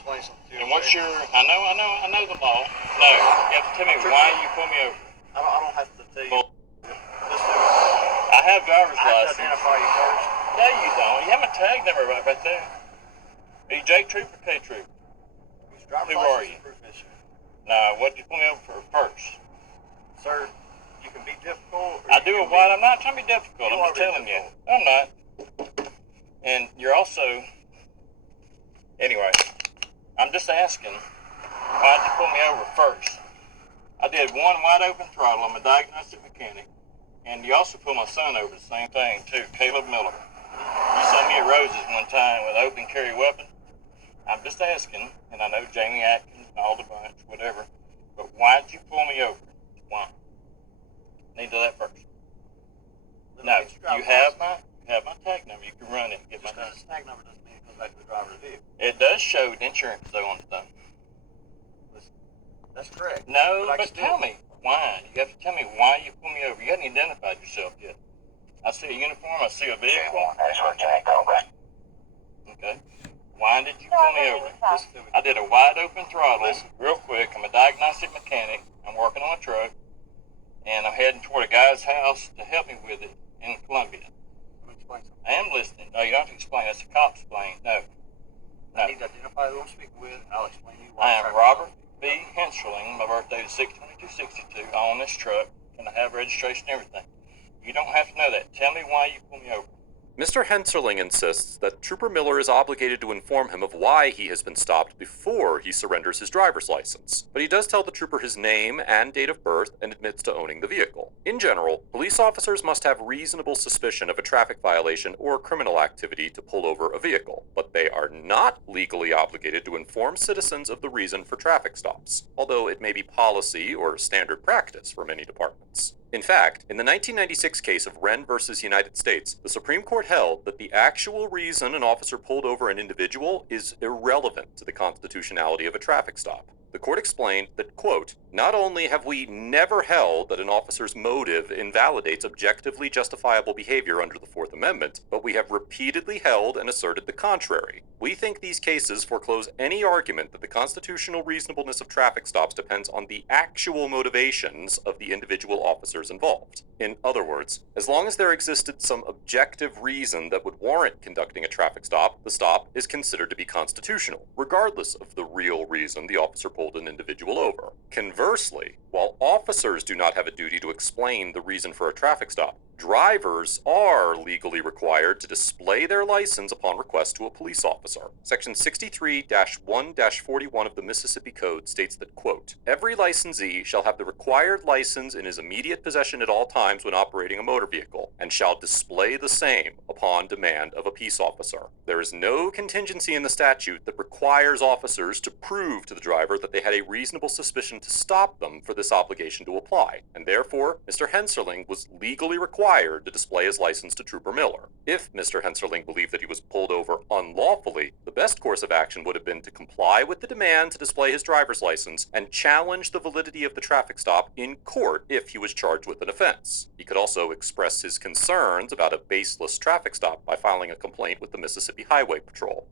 explain something to you. And what's your? I know the law. No, you have to tell me why you pull me over. I don't have to tell you. Well, Just do it. I have driver's I have license. to identify you first. No, you don't. You have my tag number right there. Are you J Troop or K Troop? Who are you? Now, what did you pull me over for first? Sir, you can be difficult. I do a what? I'm not trying to be difficult. I'm just telling you. I'm not. And you're also. Anyway, I'm just asking, why'd you pull me over first? I did one wide open throttle. I'm a diagnostic mechanic. And you also pulled my son over the same thing, too, Caleb Miller. You saw me at Rose's one time with an open carry weapon. I'm just asking, and I know Jamie Atkins and all the bunch, whatever, but why'd you pull me over? Why? Need to do that first. No, you have my tag number. You can run it and get my number. Tag number doesn't mean it comes back to the driver's vehicle. It does show the insurance though on the thing. That's correct. No, but tell me why. You have to tell me why you pulled me over. You haven't identified yourself yet. I see a uniform. I see a vehicle. Okay. Why did you pull me over? I did a wide open throttle. Real quick. I'm a diagnostic mechanic. I'm working on a truck, and I'm heading toward a guy's house to help me with it in Columbia. Let me explain something. I am listening. No, you don't have to explain. That's a cop's plane. No. I need to identify who I'm speaking with. I'll explain to you I why. am Robert B. Henschling. My birthday is 6/22/62. I own this truck, and I have registration and everything. You don't have to know that. Tell me why you pulled me over. Mr. Henserling insists that Trooper Miller is obligated to inform him of why he has been stopped before he surrenders his driver's license, but he does tell the trooper his name and date of birth and admits to owning the vehicle. In general, police officers must have reasonable suspicion of a traffic violation or criminal activity to pull over a vehicle, but they are not legally obligated to inform citizens of the reason for traffic stops, although it may be policy or standard practice for many departments. In fact, in the 1996 case of Wren versus United States, the Supreme Court held that the actual reason an officer pulled over an individual is irrelevant to the constitutionality of a traffic stop. The court explained that, quote, "Not only have we never held that an officer's motive invalidates objectively justifiable behavior under the Fourth Amendment, but we have repeatedly held and asserted the contrary. We think these cases foreclose any argument that the constitutional reasonableness of traffic stops depends on the actual motivations of the individual officers involved. In other words, as long as there existed some objective reason that would warrant conducting a traffic stop, the stop is considered to be constitutional, regardless of the real reason the officer pulled an individual over. Conversely, while officers do not have a duty to explain the reason for a traffic stop, drivers are legally required to display their license upon request to a police officer. Section 63-1-41 of the Mississippi Code states that, quote, "Every licensee shall have the required license in his immediate possession at all times when operating a motor vehicle, and shall display the same upon demand of a peace officer." There is no contingency in the statute that requires officers to prove to the driver that they had a reasonable suspicion to stop them for this obligation to apply, and therefore, Mr. Henserling was legally required to display his license to Trooper Miller. If Mr. Henserling believed that he was pulled over unlawfully, the best course of action would have been to comply with the demand to display his driver's license and challenge the validity of the traffic stop in court if he was charged with an offense. He could also express his concerns about a baseless traffic stop by filing a complaint with the Mississippi Highway Patrol.